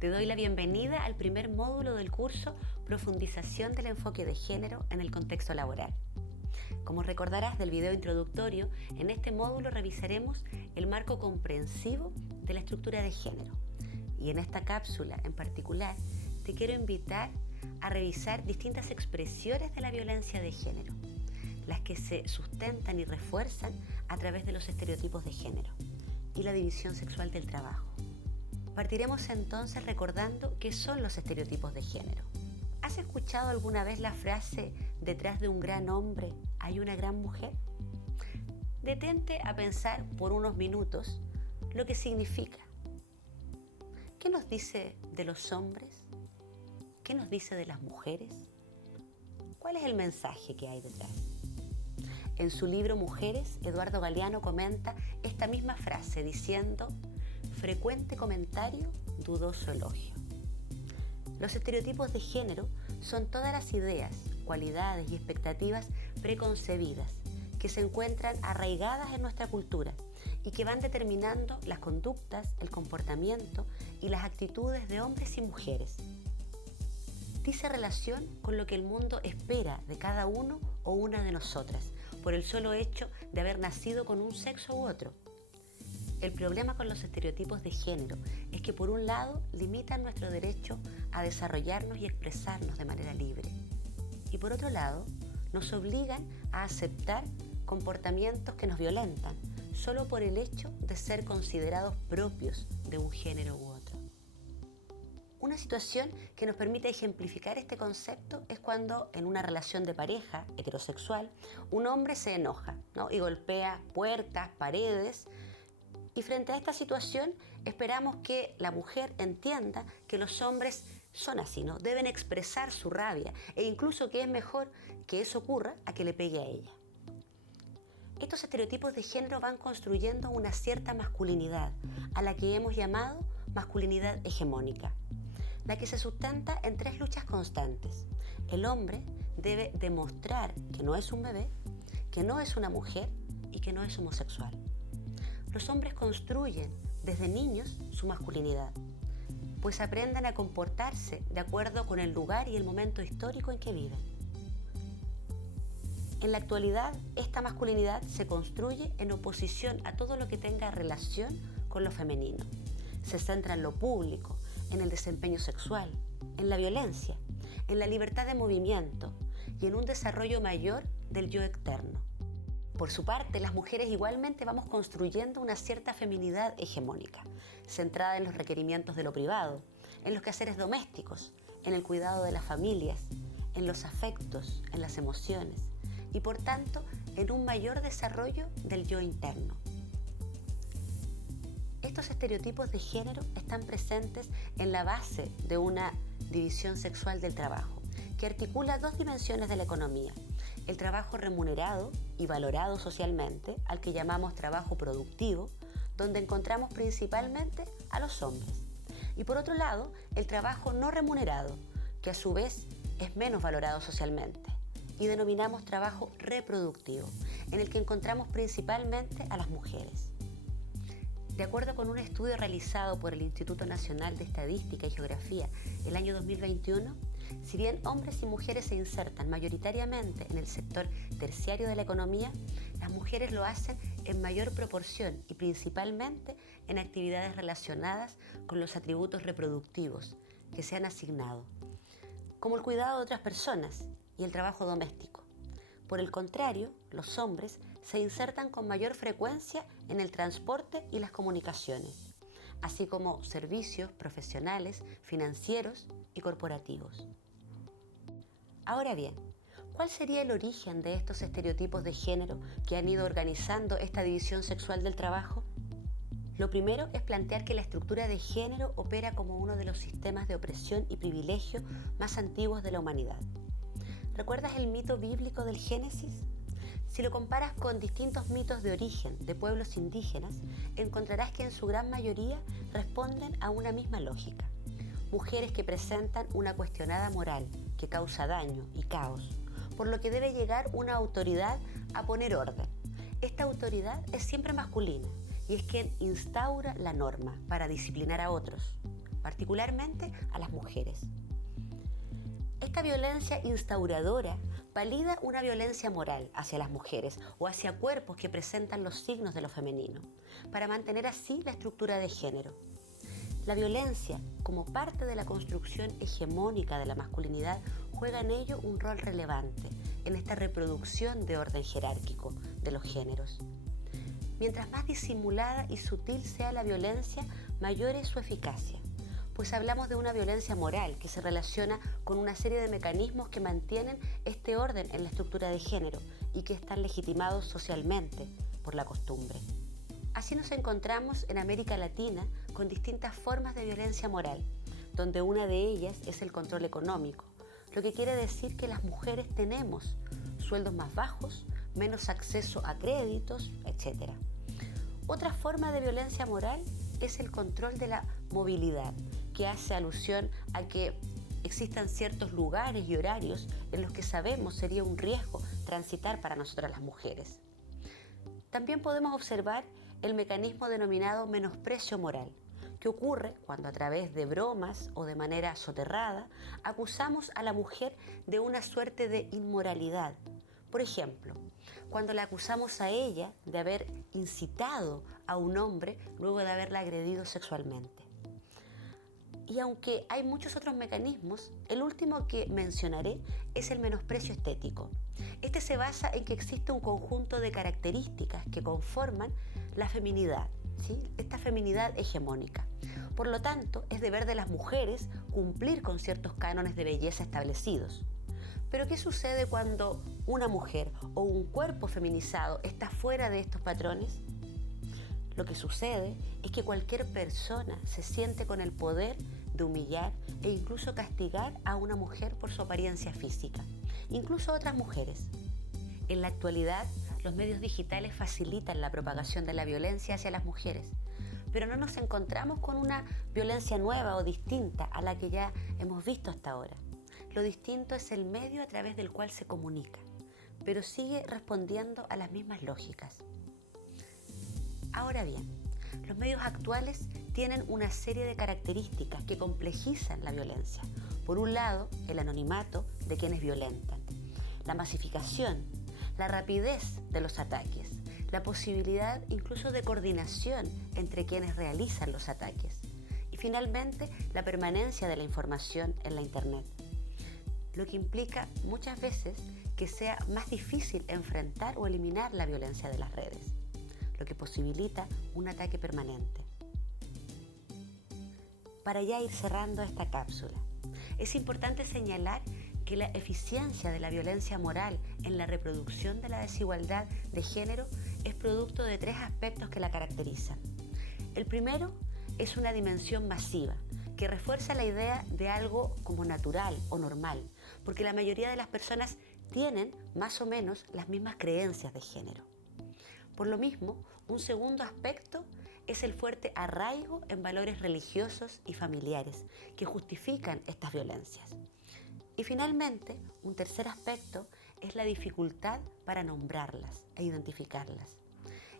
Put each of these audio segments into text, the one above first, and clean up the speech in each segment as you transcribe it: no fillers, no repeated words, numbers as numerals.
Te doy la bienvenida al primer módulo del curso Profundización del enfoque de género en el contexto laboral. Como recordarás del video introductorio, en este módulo revisaremos el marco comprensivo de la estructura de género. Y en esta cápsula en particular, te quiero invitar a revisar distintas expresiones de la violencia de género, las que se sustentan y refuerzan a través de los estereotipos de género y la división sexual del trabajo. Partiremos entonces recordando qué son los estereotipos de género. ¿Has escuchado alguna vez la frase "detrás de un gran hombre hay una gran mujer"? Detente a pensar por unos minutos lo que significa. ¿Qué nos dice de los hombres? ¿Qué nos dice de las mujeres? ¿Cuál es el mensaje que hay detrás? En su libro Mujeres, Eduardo Galeano comenta esta misma frase diciendo: frecuente comentario, dudoso elogio. Los estereotipos de género son todas las ideas, cualidades y expectativas preconcebidas que se encuentran arraigadas en nuestra cultura y que van determinando las conductas, el comportamiento y las actitudes de hombres y mujeres. Dice relación con lo que el mundo espera de cada uno o una de nosotras, por el solo hecho de haber nacido con un sexo u otro. El problema con los estereotipos de género es que, por un lado, limitan nuestro derecho a desarrollarnos y expresarnos de manera libre, y por otro lado, nos obligan a aceptar comportamientos que nos violentan solo por el hecho de ser considerados propios de un género u otro. Una situación que nos permite ejemplificar este concepto es cuando en una relación de pareja heterosexual un hombre se enoja, ¿no? Y golpea puertas, paredes. Y frente a esta situación esperamos que la mujer entienda que los hombres son así, ¿no? Deben expresar su rabia e incluso que es mejor que eso ocurra a que le pegue a ella. Estos estereotipos de género van construyendo una cierta masculinidad, a la que hemos llamado masculinidad hegemónica, la que se sustenta en tres luchas constantes. El hombre debe demostrar que no es un bebé, que no es una mujer y que no es homosexual. Los hombres construyen desde niños su masculinidad, pues aprenden a comportarse de acuerdo con el lugar y el momento histórico en que viven. En la actualidad, esta masculinidad se construye en oposición a todo lo que tenga relación con lo femenino. Se centra en lo público, en el desempeño sexual, en la violencia, en la libertad de movimiento y en un desarrollo mayor del yo externo. Por su parte, las mujeres igualmente vamos construyendo una cierta feminidad hegemónica, centrada en los requerimientos de lo privado, en los quehaceres domésticos, en el cuidado de las familias, en los afectos, en las emociones y, por tanto, en un mayor desarrollo del yo interno. Estos estereotipos de género están presentes en la base de una división sexual del trabajo, que articula dos dimensiones de la economía: el trabajo remunerado y valorado socialmente, al que llamamos trabajo productivo, donde encontramos principalmente a los hombres. Y por otro lado, el trabajo no remunerado, que a su vez es menos valorado socialmente, y denominamos trabajo reproductivo, en el que encontramos principalmente a las mujeres. De acuerdo con un estudio realizado por el Instituto Nacional de Estadística y Geografía el año 2021, si bien hombres y mujeres se insertan mayoritariamente en el sector terciario de la economía, las mujeres lo hacen en mayor proporción y principalmente en actividades relacionadas con los atributos reproductivos que se han asignado, como el cuidado de otras personas y el trabajo doméstico. Por el contrario, los hombres se insertan con mayor frecuencia en el transporte y las comunicaciones, así como servicios profesionales, financieros y corporativos. Ahora bien, ¿cuál sería el origen de estos estereotipos de género que han ido organizando esta división sexual del trabajo? Lo primero es plantear que la estructura de género opera como uno de los sistemas de opresión y privilegio más antiguos de la humanidad. ¿Recuerdas el mito bíblico del Génesis? Si lo comparas con distintos mitos de origen de pueblos indígenas, encontrarás que en su gran mayoría responden a una misma lógica. Mujeres que presentan una cuestionada moral que causa daño y caos, por lo que debe llegar una autoridad a poner orden. Esta autoridad es siempre masculina y es quien instaura la norma para disciplinar a otros. particularmente a las mujeres. Esta violencia instauradora valida una violencia moral hacia las mujeres o hacia cuerpos que presentan los signos de lo femenino, para mantener así la estructura de género. La violencia, como parte de la construcción hegemónica de la masculinidad, juega en ello un rol relevante en esta reproducción de orden jerárquico de los géneros. Mientras más disimulada y sutil sea la violencia, mayor es su eficacia, pues hablamos de una violencia moral que se relaciona con una serie de mecanismos que mantienen este orden en la estructura de género y que están legitimados socialmente por la costumbre. Así nos encontramos en América Latina con distintas formas de violencia moral, donde una de ellas es el control económico, lo que quiere decir que las mujeres tenemos sueldos más bajos, menos acceso a créditos, etc. Otra forma de violencia moral es el control de la movilidad, que hace alusión a que existan ciertos lugares y horarios en los que sabemos sería un riesgo transitar para nosotras las mujeres. También podemos observar el mecanismo denominado menosprecio moral, que ocurre cuando a través de bromas o de manera soterrada acusamos a la mujer de una suerte de inmoralidad. Por ejemplo, cuando la acusamos a ella de haber incitado a un hombre luego de haberla agredido sexualmente. Y aunque hay muchos otros mecanismos, el último que mencionaré es el menosprecio estético. Este se basa en que existe un conjunto de características que conforman la feminidad, ¿sí? Esta feminidad hegemónica. Por lo tanto, es deber de las mujeres cumplir con ciertos cánones de belleza establecidos. Pero ¿qué sucede cuando una mujer o un cuerpo feminizado está fuera de estos patrones? Lo que sucede es que cualquier persona se siente con el poder de humillar e incluso castigar a una mujer por su apariencia física, incluso a otras mujeres. En la actualidad, los medios digitales facilitan la propagación de la violencia hacia las mujeres, pero no nos encontramos con una violencia nueva o distinta a la que ya hemos visto hasta ahora. Lo distinto es el medio a través del cual se comunica, pero sigue respondiendo a las mismas lógicas. Ahora bien, los medios actuales tienen una serie de características que complejizan la violencia. Por un lado, el anonimato de quienes violentan, la masificación, la rapidez de los ataques, la posibilidad incluso de coordinación entre quienes realizan los ataques y finalmente la permanencia de la información en la Internet, lo que implica muchas veces que sea más difícil enfrentar o eliminar la violencia de las redes, lo que posibilita un ataque permanente. Para ya ir cerrando esta cápsula, es importante señalar que la eficiencia de la violencia moral en la reproducción de la desigualdad de género es producto de tres aspectos que la caracterizan. El primero es una dimensión masiva, que refuerza la idea de algo como natural o normal, porque la mayoría de las personas tienen más o menos las mismas creencias de género. Por lo mismo, un segundo aspecto es el fuerte arraigo en valores religiosos y familiares que justifican estas violencias. Y finalmente, un tercer aspecto es la dificultad para nombrarlas e identificarlas.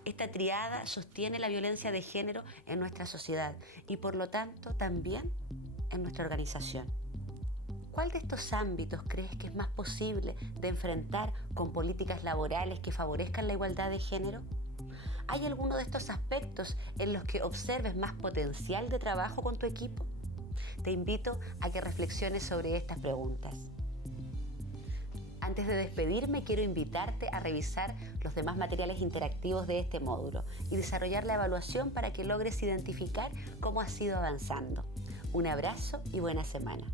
Esta triada sostiene la violencia de género en nuestra sociedad y por lo tanto también en nuestra organización. ¿Cuál de estos ámbitos crees que es más posible de enfrentar con políticas laborales que favorezcan la igualdad de género? ¿Hay alguno de estos aspectos en los que observes más potencial de trabajo con tu equipo? Te invito a que reflexiones sobre estas preguntas. Antes de despedirme, quiero invitarte a revisar los demás materiales interactivos de este módulo y desarrollar la evaluación para que logres identificar cómo has ido avanzando. Un abrazo y buena semana.